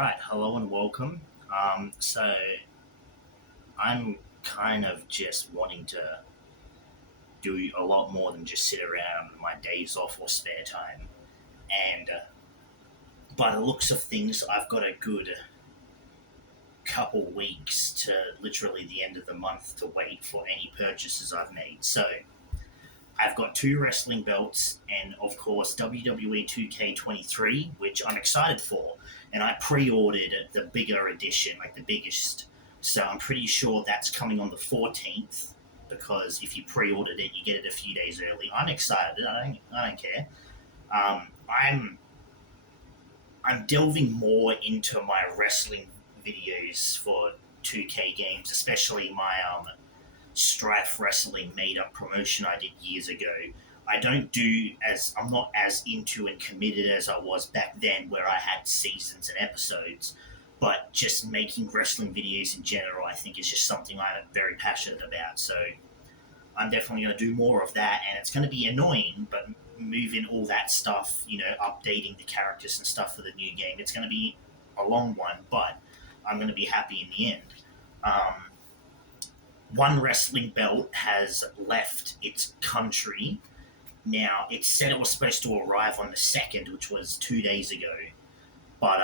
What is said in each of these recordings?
right, hello and welcome. So I'm kind of just wanting to do a lot more than just sit around my days off or spare time. And by the looks of things, I've got a good couple weeks to literally the end of the month to wait for any purchases I've made. So I've got two wrestling belts and, of course, WWE 2K23, which I'm excited for. And I pre ordered the bigger edition, like the biggest. So I'm pretty sure that's coming on the 14th because if you pre ordered it, you get it a few days early. I'm excited. I don't care. I'm delving more into my wrestling videos for 2K games, especially my Strife Wrestling made up promotion I did years ago. I'm not as into and committed as I was back then where I had seasons and episodes, but just making wrestling videos in general I think is just something I'm very passionate about. So I'm definitely going to do more of that, and it's going to be annoying, but moving all that stuff, updating the characters and stuff for the new game, it's going to be a long one, but I'm going to be happy in the end. One wrestling belt has left its country. Now, it said it was supposed to arrive on the 2nd, which was 2 days ago, but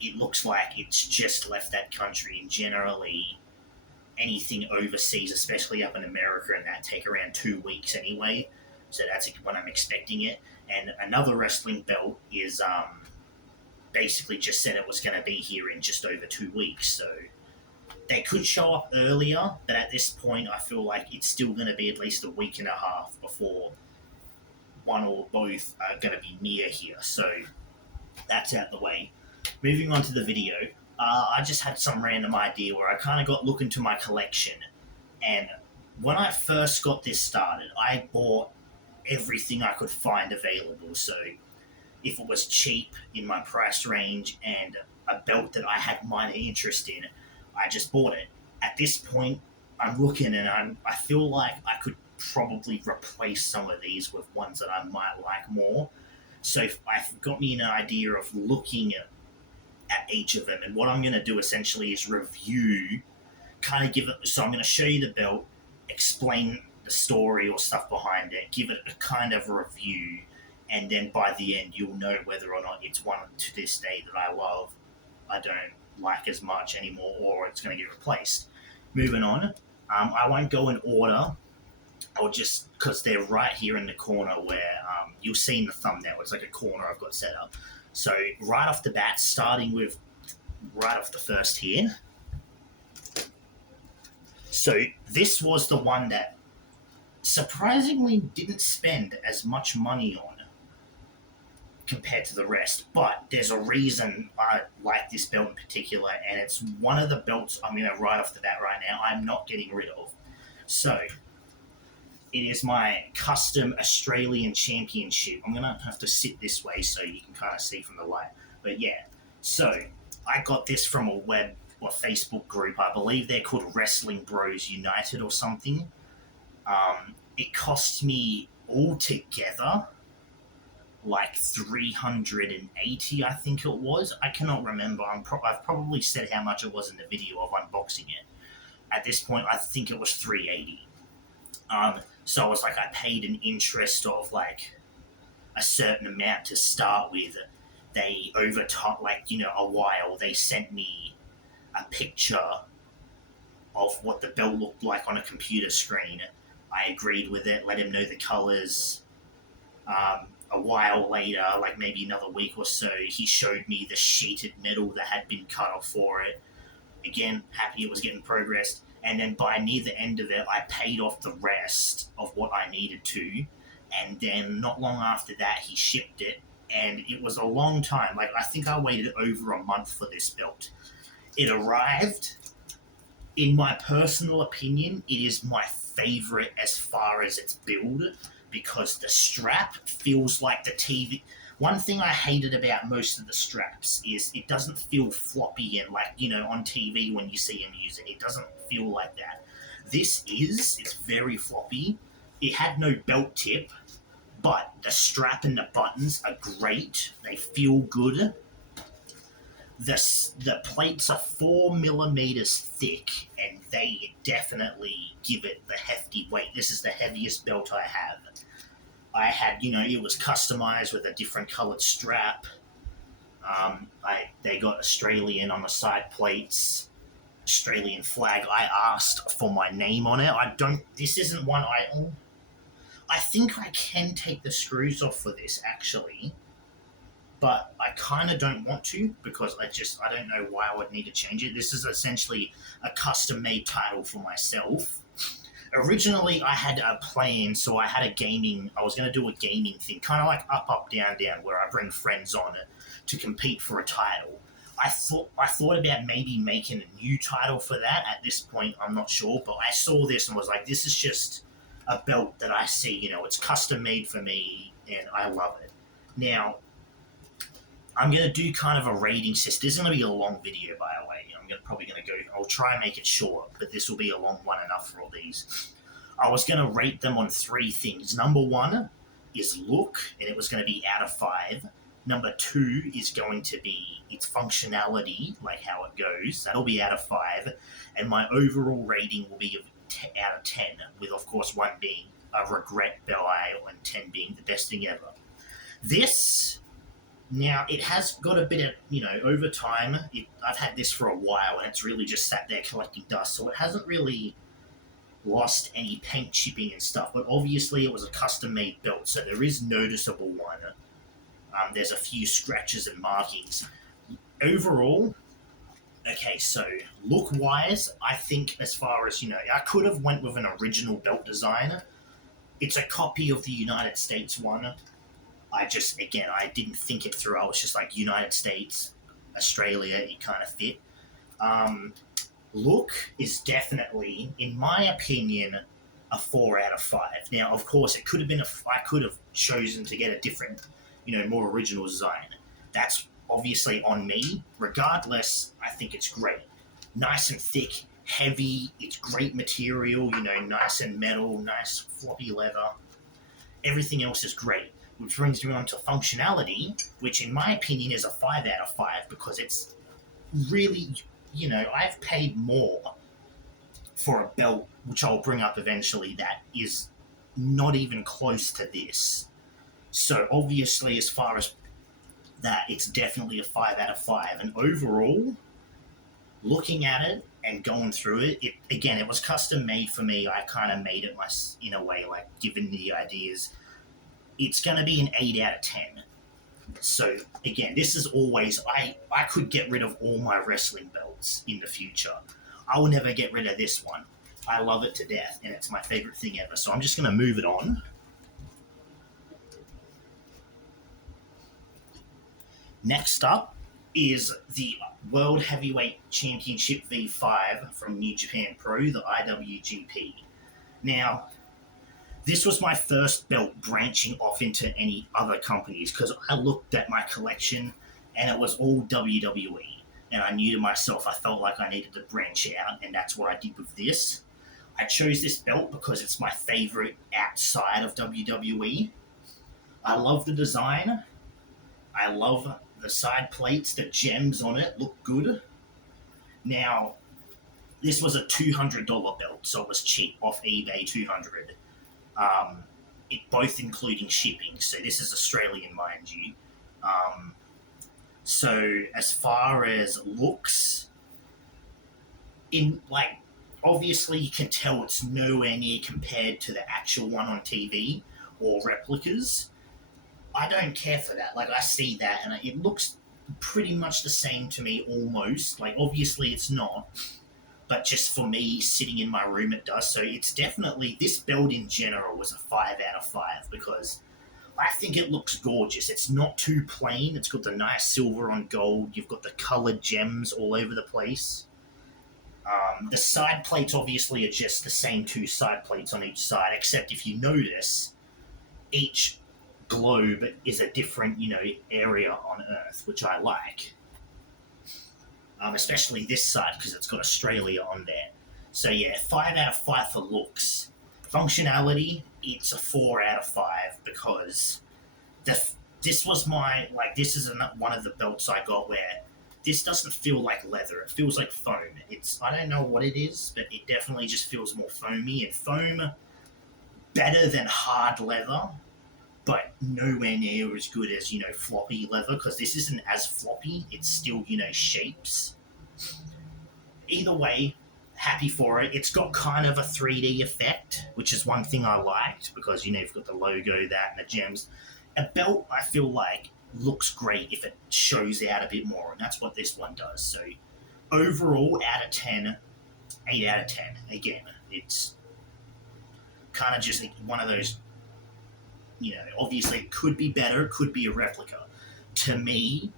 it looks like it's just left that country. And generally, anything overseas, especially up in America, and that take around 2 weeks anyway. So that's when I'm expecting it. And another wrestling belt is basically just said it was going to be here in just over 2 weeks. So they could show up earlier, but at this point, I feel like it's still going to be at least a week and a half before one or both are going to be near here. So that's out the way. Moving on to the video, I just had some random idea where I kind of got look into my collection. And when I first got this started, I bought everything I could find available. So if it was cheap in my price range and a belt that I had minor interest in, I just bought it. At this point, I'm looking and I feel like I could probably replace some of these with ones that I might like more. So I've got me an idea of looking at each of them, and what I'm going to do essentially is review, kind of give it. So I'm going to show you the belt, explain the story or stuff behind it, give it a kind of review, and then by the end you'll know whether or not it's one to this day that I love, I don't like as much anymore, or it's going to get replaced. Moving on, I won't go in order. I'll just, because they're right here in the corner where you'll see in the thumbnail, it's like a corner I've got set up. So right off the bat, starting with right off the first here. So this was the one that surprisingly didn't spend as much money on compared to the rest, but there's a reason I like this belt in particular, and it's one of the belts I'm going to right off the bat right now I'm not getting rid of. So it is my custom Australian Championship. I'm going to have to sit this way so you can kind of see from the light. But yeah, so I got this from a web or Facebook group. I believe they're called Wrestling Bros United or something. It cost me altogether like 380, I think it was. I cannot remember. I've probably said how much it was in the video of unboxing it. At this point, I think it was 380. So I was like, I paid an interest of like a certain amount to start with. They over top, a while, they sent me a picture of what the belt looked like on a computer screen. I agreed with it, let him know the colors. A while later, like maybe another week or so, he showed me the sheeted metal that had been cut off for it. Again, happy it was getting progressed. And then by near the end of it, I paid off the rest of what I needed to. And then not long after that, he shipped it. And it was a long time. Like, I think I waited over a month for this belt. It arrived. In my personal opinion, it is my favorite as far as its build, because the strap feels like the TV. One thing I hated about most of the straps is it doesn't feel floppy and on TV when you see him use it. It doesn't feel like that. It's very floppy. It had no belt tip, but the strap and the buttons are great. They feel good. the plates are 4 millimeters thick, and they definitely give it the hefty weight. This is the heaviest belt I have. I had, it was customized with a different colored strap. They got Australian on the side plates, Australian flag. I asked for my name on it. I don't. This isn't one I own. I think I can take the screws off for this actually, but I kind of don't want to because I don't know why I would need to change it. This is essentially a custom made title for myself. Originally, I had a plan, so I was going to do a gaming thing, kind of like up, down, down, where I bring friends on it to compete for a title. I thought about maybe making a new title for that. At this point, I'm not sure, but I saw this and was like, this is just a belt that I see. It's custom made for me, and I love it. Now, I'm gonna do kind of a rating system. This is gonna be a long video, by the way. Probably gonna go. I'll try and make it short, but this will be a long one enough for all these. I was gonna rate them on three things. Number one is look, and it was gonna be out of 5. Number 2 is going to be its functionality, like how it goes. That'll be out of 5, and my overall rating will be out of 10, with of course 1 being a regret ballet and 10 being the best thing ever. This. Now, it has got a bit of, over time, I've had this for a while and it's really just sat there collecting dust, so it hasn't really lost any paint chipping and stuff, but obviously it was a custom-made belt, so there is noticeable one. There's a few scratches and markings. Overall, okay, so look-wise, I think as far as, I could have went with an original belt design. It's a copy of the United States one. I didn't think it through. I was just like, United States, Australia, it kind of fit. Look is definitely, in my opinion, a 4 out of 5. Now, of course, it could have been I could have chosen to get a different, more original design. That's obviously on me. Regardless, I think it's great. Nice and thick, heavy. It's great material, nice and metal, nice floppy leather. Everything else is great. Which brings me on to functionality, which in my opinion is a 5 out of 5 because it's really, I've paid more for a belt, which I'll bring up eventually, that is not even close to this. So obviously, as far as that, it's definitely a 5 out of 5. And overall, looking at it and going through it, it was custom made for me. I kind of made it in a way, like given the ideas. It's going to be an 8 out of 10. So, again, this is always... I could get rid of all my wrestling belts in the future. I will never get rid of this one. I love it to death, and it's my favorite thing ever. So I'm just going to move it on. Next up is the World Heavyweight Championship V5 from New Japan Pro, the IWGP. Now... this was my first belt branching off into any other companies because I looked at my collection and it was all WWE. And I knew to myself, I felt like I needed to branch out, and that's what I did with this. I chose this belt because it's my favorite outside of WWE. I love the design. I love the side plates. The gems on it look good. Now, this was a $200 belt, so it was cheap off eBay, $200. It both including shipping, so this is Australian, mind you. So as far as looks, obviously you can tell it's nowhere near compared to the actual one on TV or replicas. I don't care for that. I see that and it looks pretty much the same to me almost. Obviously it's not. But just for me, sitting in my room, it does. So it's definitely, this belt in general was a 5 out of 5 because I think it looks gorgeous. It's not too plain. It's got the nice silver on gold. You've got the colored gems all over the place. The side plates obviously are just the same 2 side plates on each side, except if you notice, each globe is a different, area on Earth, which I like. Especially this side because it's got Australia on there. So yeah, 5 out of 5 for looks. Functionality, it's a 4 out of 5 because this was this is one of the belts I got where this doesn't feel like leather. It feels like foam. I don't know what it is, but it definitely just feels more foamy, and foam better than hard leather, but nowhere near as good as, floppy leather, because this isn't as floppy. It's still, shapes. Either way, happy for it. It's got kind of a 3D effect, which is one thing I liked, because, you've got the logo, that, and the gems. A belt, I feel like, looks great if it shows out a bit more, and that's what this one does. So overall, out of 10, 8 out of 10. Again, it's kind of just one of those, obviously it could be better, it could be a replica. To me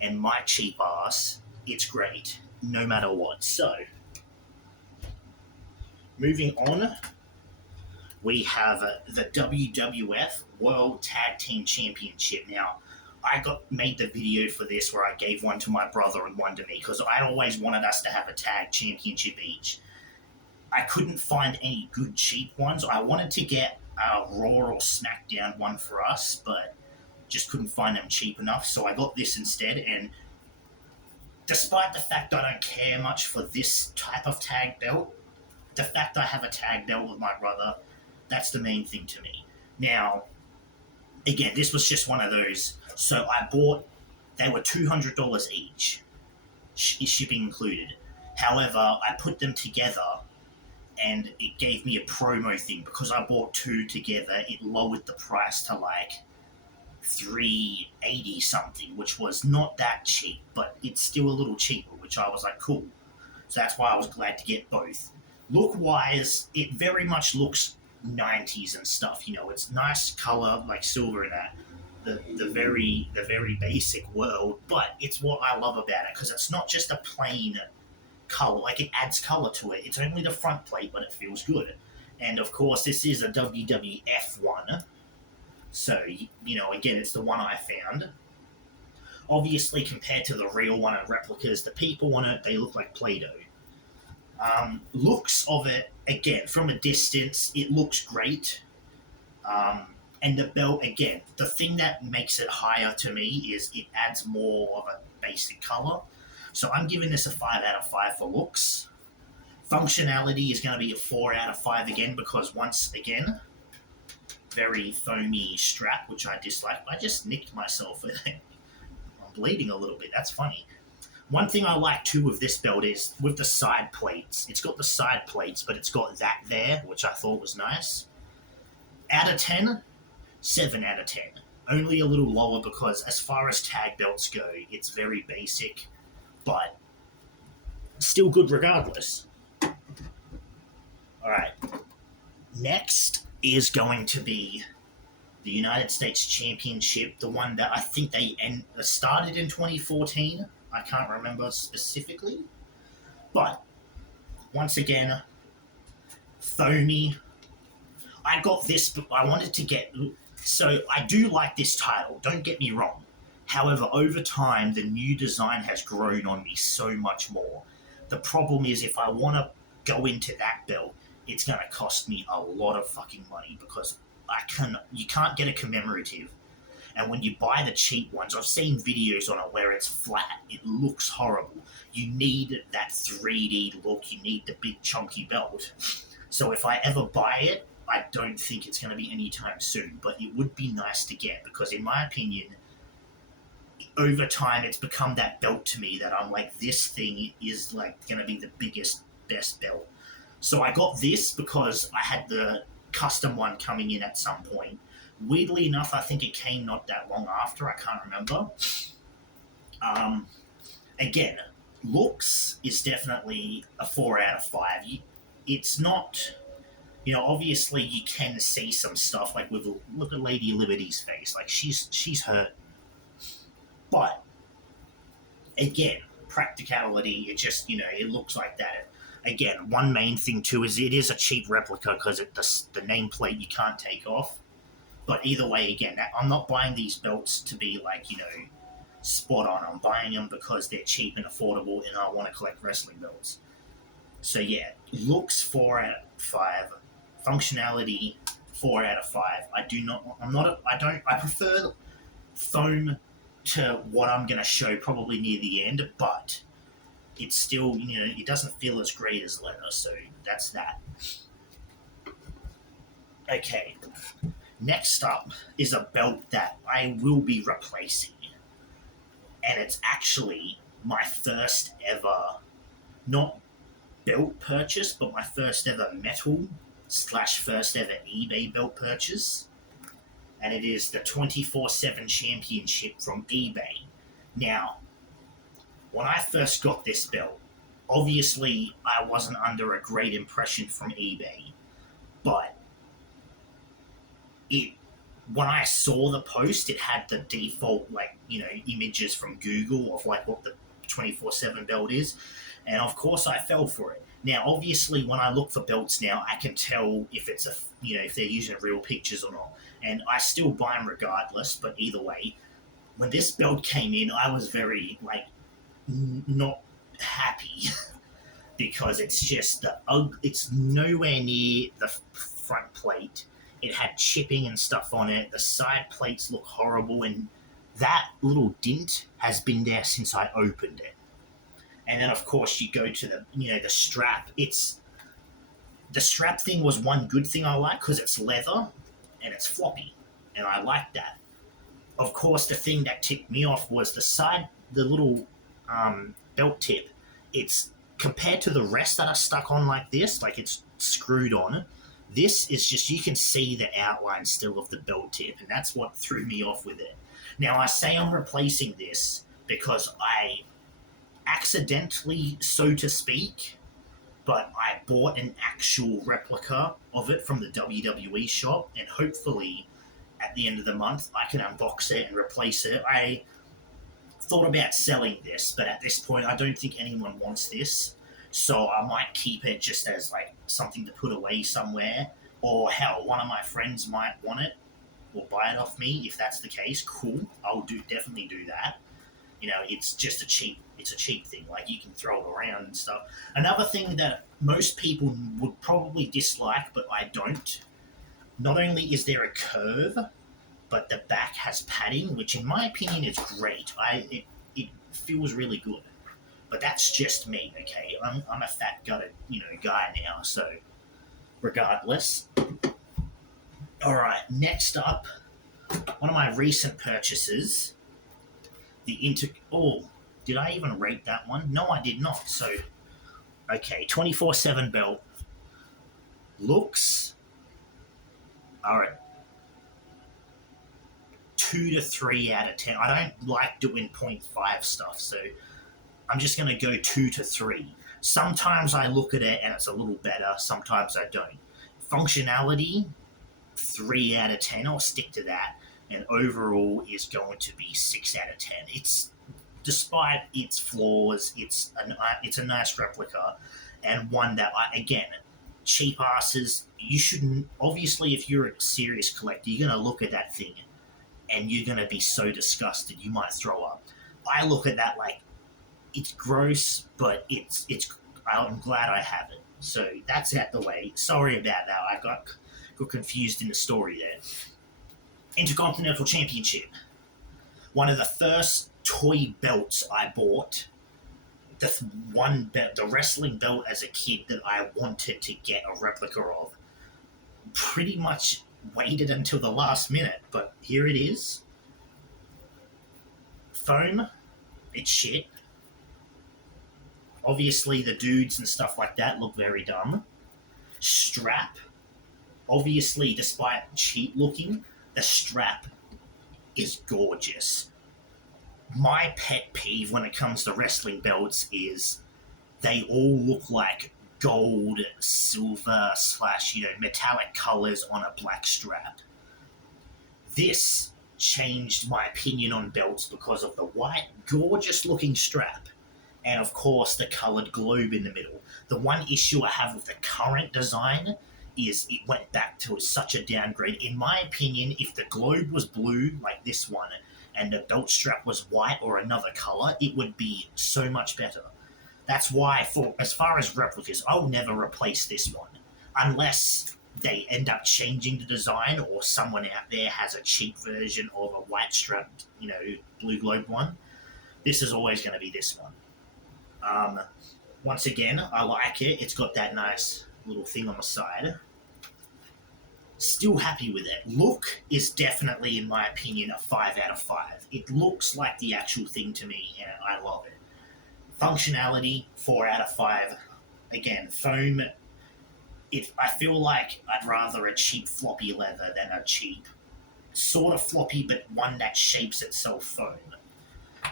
and my cheap ass, it's great, no matter what. So, moving on, we have the WWF World Tag Team Championship. Now, I made the video for this where I gave one to my brother and one to me, because I always wanted us to have a tag championship each. I couldn't find any good cheap ones. I wanted to get a Raw or SmackDown one for us, but just couldn't find them cheap enough, so I got this instead. And despite the fact I don't care much for this type of tag belt, the fact I have a tag belt with my brother, that's the main thing to me. Now, again, this was just one of those. So they were $200 each, shipping included. However, I put them together and it gave me a promo thing. Because I bought two together, it lowered the price to like $380 something, which was not that cheap, but it's still a little cheaper, which I was like, cool. So that's why I was glad to get both. Look-wise, it very much looks 90s and stuff. It's nice color, like silver and that. The very basic world, but it's what I love about it, because it's not just a plain color. Like, it adds color to it. It's only the front plate, but it feels good. And of course, this is a WWF one. So, again, it's the one I found. Obviously, compared to the real one and replicas, the people on it, they look like Play-Doh. Looks of it, again, from a distance, it looks great. And the belt, again, the thing that makes it higher to me is it adds more of a basic color. So I'm giving this a 5 out of 5 for looks. Functionality is going to be a 4 out of 5 again, because once again, very foamy strap, which I dislike. I just nicked myself with it. I'm bleeding a little bit. That's funny. One thing I like too with this belt is with the side plates. It's got the side plates, but it's got that there, which I thought was nice. Out of 10, 7 out of 10. Only a little lower because as far as tag belts go, it's very basic, but still good regardless. Alright. Next is going to be the United States Championship, the one that I think they started in 2014. I can't remember specifically. But, once again, foamy. I got this, but I wanted to get... So, I do like this title, don't get me wrong. However, over time, the new design has grown on me so much more. The problem is, if I want to go into that belt, it's going to cost me a lot of fucking money, because you can't get a commemorative. And when you buy the cheap ones, I've seen videos on it where it's flat. It looks horrible. You need that 3D look. You need the big chunky belt. So if I ever buy it, I don't think it's going to be anytime soon. But it would be nice to get, because in my opinion, over time, it's become that belt to me that I'm like, this thing is like going to be the biggest, best belt. So I got this because I had the custom one coming in at some point. Weirdly enough, I think it came not that long after. I can't remember. Again, looks is definitely a 4 out of 5. It's not... obviously you can see some stuff, like look at Lady Liberty's face. Like, she's hurt. But, again, practicality, it just, it looks like that. Again, one main thing, too, is it is a cheap replica because the nameplate you can't take off. But either way, again, I'm not buying these belts to be, like, spot on. I'm buying them because they're cheap and affordable, and I want to collect wrestling belts. So, yeah, looks 4 out of 5. Functionality, 4 out of 5. I prefer foam to what I'm going to show probably near the end, but it's still, it doesn't feel as great as leather, so that's that. Okay, next up is a belt that I will be replacing, and it's actually my first ever, not belt purchase, but my first ever metal slash first ever eBay belt purchase, and it is the 24/7 Championship from eBay. Now, when I first got this belt, obviously I wasn't under a great impression from eBay, but it when I saw the post, it had the default images from Google of like what the 24/7 belt is, and of course I fell for it. Now, obviously, when I look for belts now, I can tell if it's if they're using real pictures or not, and I still buy them regardless. But either way, when this belt came in, I was very not happy because it's just it's nowhere near the front plate. It had chipping and stuff on it. The side plates look horrible, and that little dint has been there since I opened it. And then, of course, you go to the strap. The strap thing was one good thing I like because it's leather and it's floppy, and I like that. Of course, the thing that ticked me off was the little belt tip. It's compared to the rest that are stuck on like this, like it's screwed on. This is just, you can see the outline still of the belt tip, and that's what threw me off with it. Now, I say I'm replacing this because I accidentally, so to speak, but I bought an actual replica of it from the WWE shop, and hopefully at the end of the month I can unbox it and replace it. I thought about selling this, but at this point I don't think anyone wants this, so I might keep it just as like something to put away somewhere, or hell, one of my friends might want it or buy it off me. If that's the case, cool, I'll definitely do that. It's just a cheap thing, like you can throw it around and stuff. Another thing that most people would probably dislike, but I don't, not only is there a curve, but the back has padding, which in my opinion is great. It feels really good, but that's just me. Okay, I'm a fat gutted guy now, so regardless. All right, next up, one of my recent purchases, oh, did I even rate that one? No, I did not. So, okay, 24/7 belt looks are a 2 to 3 out of 10. I don't like doing 0.5 stuff, so I'm just going to go 2 to 3. Sometimes I look at it and it's a little better, sometimes I don't. Functionality, 3 out of 10. I'll stick to that. And overall is going to be 6 out of 10. It's, despite its flaws, it's a nice replica, and one that again, cheap asses, you shouldn't. Obviously, if you're a serious collector, you're gonna look at that thing and you're gonna be so disgusted you might throw up. I look at that like it's gross, but it's. I'm glad I have it. So that's out the way. Sorry about that. I got confused in the story there. Intercontinental Championship. One of the first toy belts I bought. The one belt, the wrestling belt as a kid that I wanted to get a replica of. Pretty much waited until the last minute, but here it is. Foam, it's shit. Obviously, the dudes and stuff like that look very dumb. Strap, obviously, despite cheap looking, the strap is gorgeous. My pet peeve when it comes to wrestling belts is they all look like gold, silver slash metallic colors on a black strap. This changed my opinion on belts because of the white, gorgeous looking strap, and of course the colored globe in the middle. The one issue I have with the current design is it went back to such a downgrade. In my opinion, if the globe was blue like this one and the belt strap was white or another color, it would be so much better. That's why, for as far as replicas, I'll never replace this one unless they end up changing the design, or someone out there has a cheap version of a white strapped, Blue Globe one. This is always going to be this one. Once again, I like it. It's got that nice little thing on the side. Still happy with it. Look is definitely, in my opinion, a 5 out of 5. It looks like the actual thing to me, and I love it. Functionality, 4 out of 5. Again, foam. I feel like I'd rather a cheap floppy leather than a cheap sort of floppy, but one that shapes itself foam.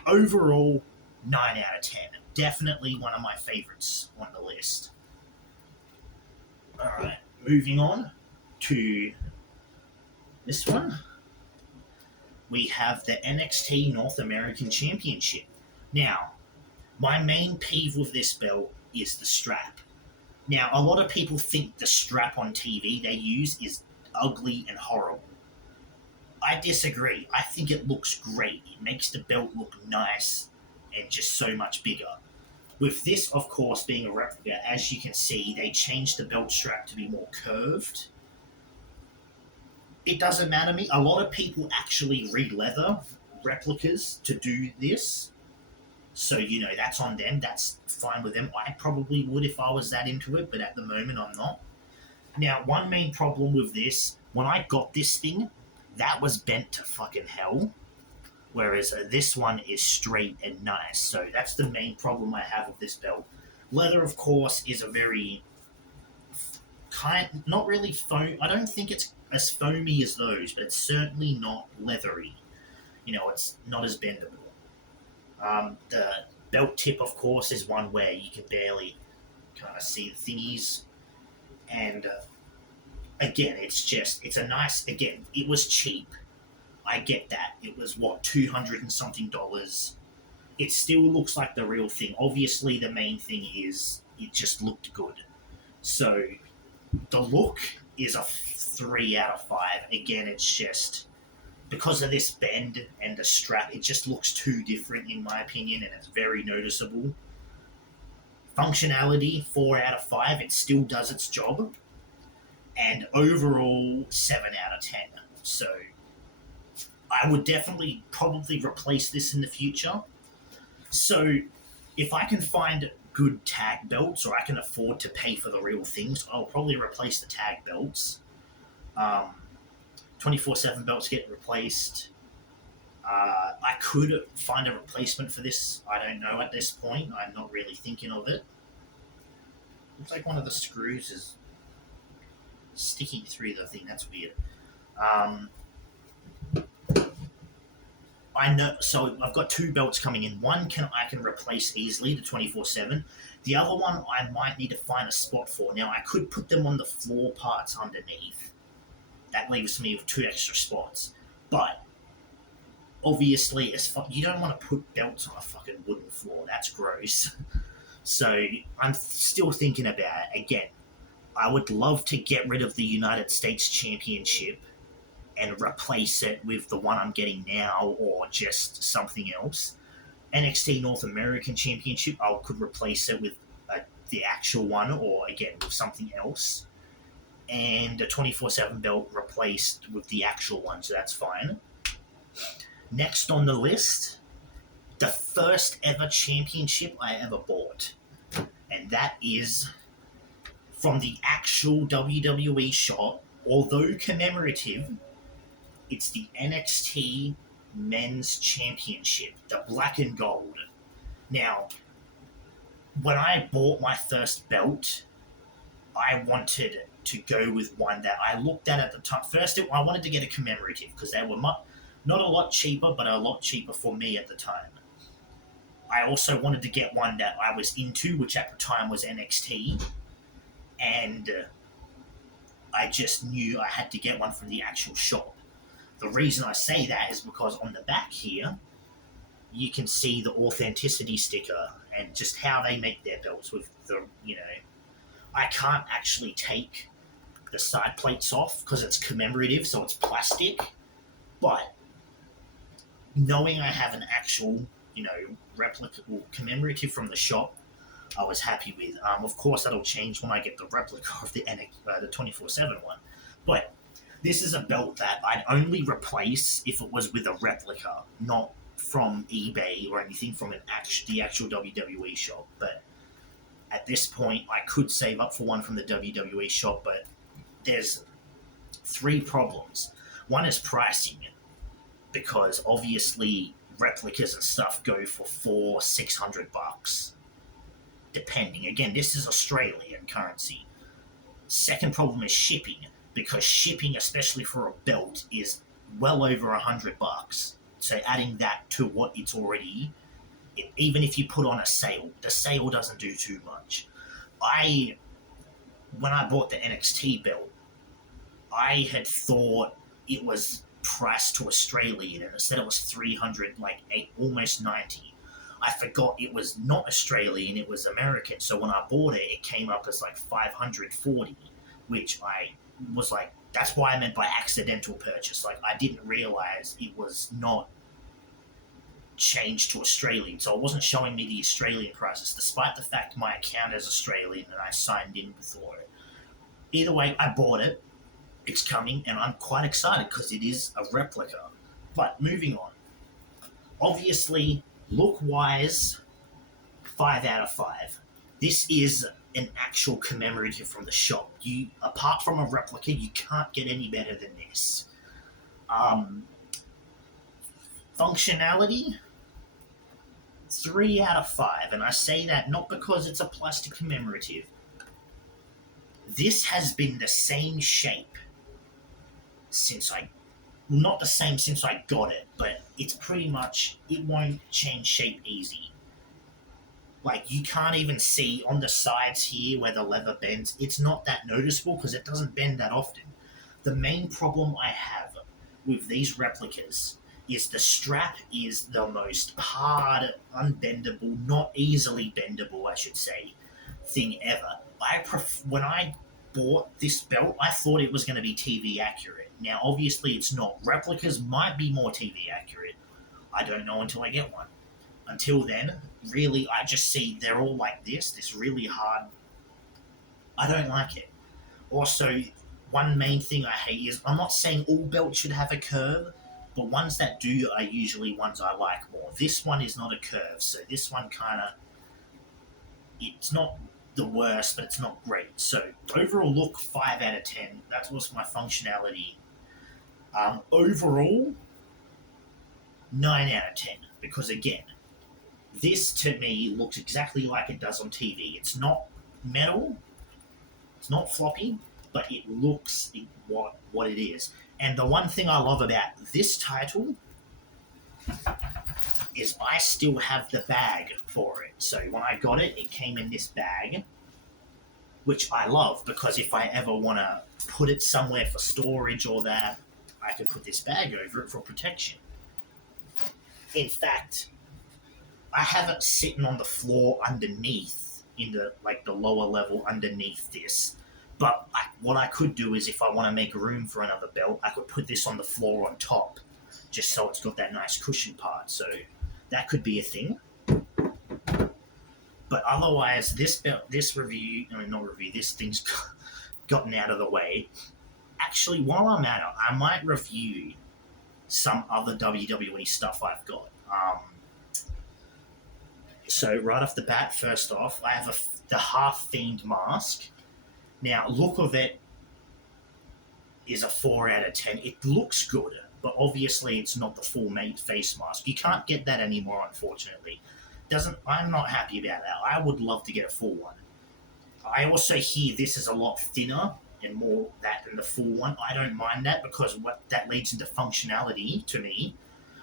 Overall, 9 out of 10. Definitely one of my favorites on the list. Alright, moving on to this one. We have the NXT North American Championship. Now, my main peeve with this belt is the strap. Now, a lot of people think the strap on TV they use is ugly and horrible. I disagree. I think it looks great. It makes the belt look nice and just so much bigger. With this, of course, being a replica, as you can see, they changed the belt strap to be more curved. It doesn't matter to me. A lot of people actually re-leather replicas to do this. So, that's on them. That's fine with them. I probably would if I was that into it, but at the moment I'm not. Now, one main problem with this, when I got this thing, that was bent to fucking hell. Whereas this one is straight and nice. So that's the main problem I have with this belt. Leather, of course, is a very not really foam. I don't think it's as foamy as those, but it's certainly not leathery. It's not as bendable. The belt tip, of course, is one where you can barely kind of see the thingies. And again, it's a nice, again, it was cheap. I get that. It was, $200 and something. It still looks like the real thing. Obviously, the main thing is it just looked good. So, the look is a 3 out of 5. Again, it's just because of this bend and the strap, it just looks too different in my opinion, and it's very noticeable. Functionality, 4 out of 5. It still does its job. And overall, 7 out of 10. So, I would definitely probably replace this in the future. So, if I can find good tag belts, or I can afford to pay for the real things, I'll probably replace the tag belts. 24/7 belts get replaced. I could find a replacement for this. I don't know at this point. I'm not really thinking of it. Looks like one of the screws is sticking through the thing. That's weird. I know. So I've got 2 belts coming in. One I can replace easily, the 24/7. The other one I might need to find a spot for. Now I could put them on the floor parts underneath. That leaves me with 2 extra spots. But obviously, you don't want to put belts on a fucking wooden floor. That's gross. So I'm still thinking about it. Again, I would love to get rid of the United States Championship and replace it with the one I'm getting now, or just something else. NXT North American Championship, I could replace it with the actual one, or again with something else. And the 24/7 belt replaced with the actual one, so that's fine. Next on the list, the first ever championship I ever bought. And that is from the actual WWE shop. Although commemorative, it's the NXT Men's Championship, the black and gold. Now, when I bought my first belt, I wanted to go with one that I looked at the time. First, I wanted to get a commemorative because they were not a lot cheaper, but a lot cheaper for me at the time. I also wanted to get one that I was into, which at the time was NXT. And I just knew I had to get one from the actual shop. The reason I say that is because on the back here, you can see the authenticity sticker and just how they make their belts with the, I can't actually take the side plates off because it's commemorative, so it's plastic. But knowing I have an actual, replica or commemorative from the shop, I was happy with. Of course, that'll change when I get the replica of the 24/7 one. But this is a belt that I'd only replace if it was with a replica, not from eBay or anything from the actual WWE shop. But at this point, I could save up for one from the WWE shop, but there's three problems. One is pricing, because obviously replicas and stuff go for $600, depending. Again, this is Australian currency. Second problem is shipping, because shipping, especially for a belt, is well over $100. So adding that to what it's already, even if you put on a sale, the sale doesn't do too much. When I bought the NXT belt, I had thought it was priced to Australian, and instead it was 300, like almost 90. I forgot it was not Australian, it was American. So when I bought it, it came up as like 540, which I was like, that's why I meant by accidental purchase. Like, I didn't realize it was not changed to Australian, so it wasn't showing me the Australian prices, despite the fact my account is Australian and I signed in before it. Either way, I bought it. It's coming, and I'm quite excited because it is a replica. But moving on. Obviously, look-wise, 5 out of 5. This is an actual commemorative from the shop. Apart from a replica, you can't get any better than this. Functionality, 3 out of 5, and I say that not because it's a plastic commemorative. This has been the same shape since not the same since I got it, but it's pretty much, it won't change shape easy. Like, you can't even see on the sides here where the leather bends. It's not that noticeable because it doesn't bend that often. The main problem I have with these replicas is the strap is the most hard, unbendable, not easily bendable, I should say, thing ever. When I bought this belt, I thought it was going to be TV accurate. Now, obviously, it's not. Replicas might be more TV accurate. I don't know until I get one. Until then, really, I just see they're all like this really hard. I don't like it. Also, one main thing I hate is, I'm not saying all belts should have a curve, but ones that do are usually ones I like more. This one is not a curve, so this one kind of, it's not the worst, but it's not great. So overall look, 5 out of 10. That was my functionality. Overall, 9 out of 10, because again, this to me looks exactly like it does on TV. It's not metal, it's not floppy, but it looks what it is. And the one thing I love about this title is I still have the bag for it. So when I got it, it came in this bag, which I love, because if I ever want to put it somewhere for storage or that, I can put this bag over it for protection. In fact, I have it sitting on the floor underneath, in the lower level underneath this. But what I could do is, if I want to make room for another belt, I could put this on the floor on top, just so it's got that nice cushion part. So that could be a thing. But otherwise, this thing's gotten out of the way. Actually, while I'm at it, I might review some other WWE stuff I've got. So right off the bat, first off, I have the Half Fiend mask. Now, look of it is a 4 out of 10. It looks good, but obviously it's not the full face mask. You can't get that anymore, unfortunately. I'm not happy about that. I would love to get a full one. I also hear this is a lot thinner and more that than the full one. I don't mind that, because what that leads into functionality to me,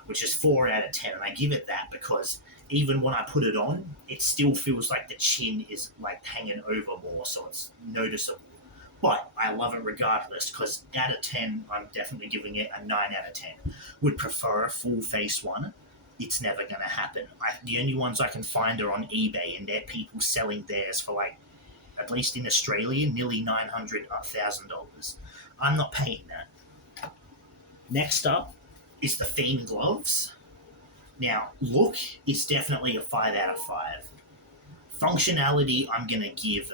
which is 4 out of 10, and I give it that because even when I put it on, it still feels like the chin is like hanging over more, so it's noticeable. But I love it regardless, because out of 10, I'm definitely giving it a 9 out of 10. Would prefer a full face one. It's never going to happen. The only ones I can find are on eBay, and they're people selling theirs for, like, at least in Australia, nearly $900, $1,000. I'm not paying that. Next up is the Fiend gloves. Now, look is definitely a 5 out of 5. Functionality, I'm going to give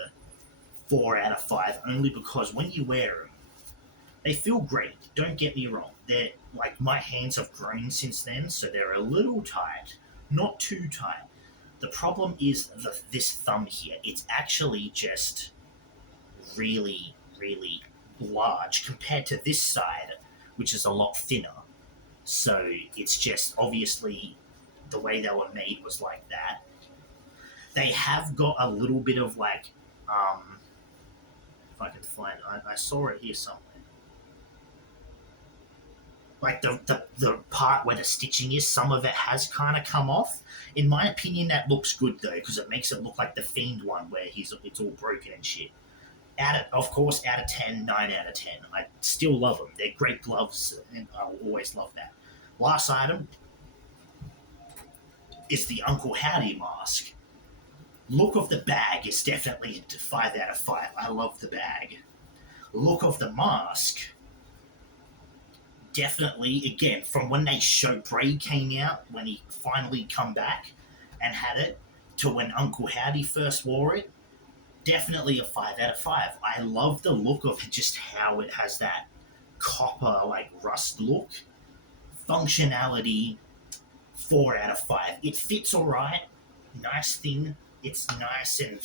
4 out of 5, only because when you wear them, they feel great. Don't get me wrong. They're like, my hands have grown since then, so they're a little tight, not too tight. The problem is this thumb here. It's actually just really, really large compared to this side, which is a lot thinner. So it's just obviously the way they were made was like that. They have got a little bit of like, if I can find, I saw it here somewhere. Like the part where the stitching is, some of it has kind of come off. In my opinion, that looks good though, because it makes it look like the Fiend one where it's all broken and shit. Of course, out of 10, 9 out of 10. I still love them. They're great gloves, and I'll always love that. Last item is the Uncle Howdy mask. Look of the bag is definitely 5 out of 5. I love the bag. Look of the mask, definitely, again, from when they showed Bray came out, when he finally come back and had it, to when Uncle Howdy first wore it, definitely a 5 out of 5. I love the look of just how it has that copper, like, rust look. Functionality, 4 out of 5. It fits all right. Nice thing. It's nice and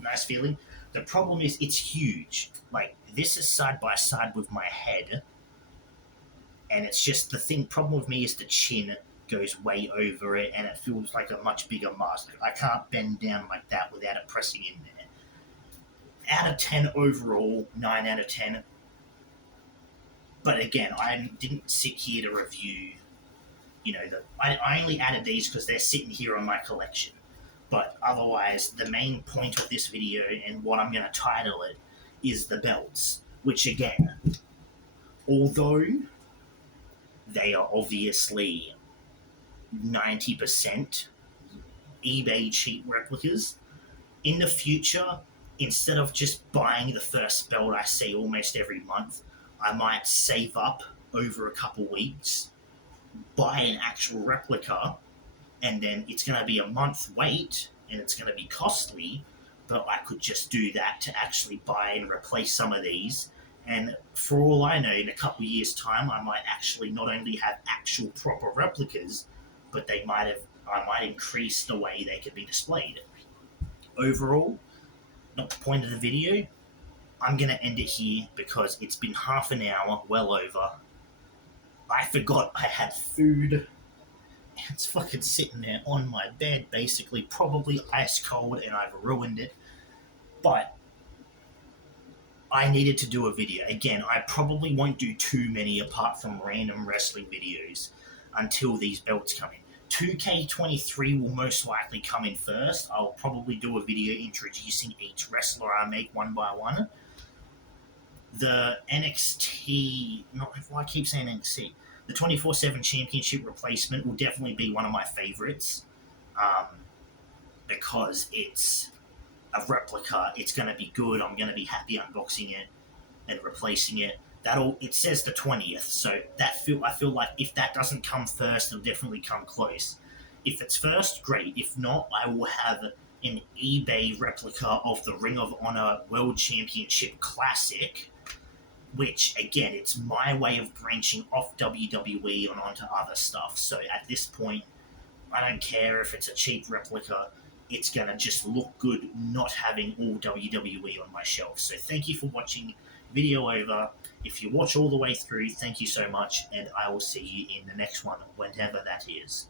nice feeling. The problem is it's huge. Like, this is side by side with my head, and it's just the thing. Problem with me is the chin goes way over it, and it feels like a much bigger mask. I can't bend down like that without it pressing in there. Out of 10 overall, 9 out of 10. But again, I didn't sit here to review, I only added these because they're sitting here on my collection. But otherwise, the main point of this video and what I'm going to title it is the belts, which again, although they are obviously 90% eBay cheap replicas, in the future, instead of just buying the first belt I see almost every month, I might save up over a couple weeks, buy an actual replica, and then it's going to be a month wait, and it's going to be costly, but I could just do that to actually buy and replace some of these. And for all I know, in a couple of years' time, I might actually not only have actual proper replicas, but I might increase the way they can be displayed. Overall, not the point of the video. I'm going to end it here because it's been half an hour, well over. I forgot I had food. It's fucking sitting there on my bed, basically, probably ice cold, and I've ruined it. But I needed to do a video. Again, I probably won't do too many apart from random wrestling videos until these belts come in. 2K23 will most likely come in first. I'll probably do a video introducing each wrestler I make one by one. The NXT, why I keep saying NXT, the 24/7 Championship replacement will definitely be one of my favorites, because it's a replica. It's going to be good. I'm going to be happy unboxing it and replacing it. It says the 20th, so I feel like if that doesn't come first, it'll definitely come close. If it's first, great. If not, I will have an eBay replica of the Ring of Honor World Championship Classic, which, again, it's my way of branching off WWE and onto other stuff. So at this point, I don't care if it's a cheap replica. It's going to just look good not having all WWE on my shelf. So thank you for watching. Video over. If you watch all the way through, thank you so much, and I will see you in the next one, whenever that is.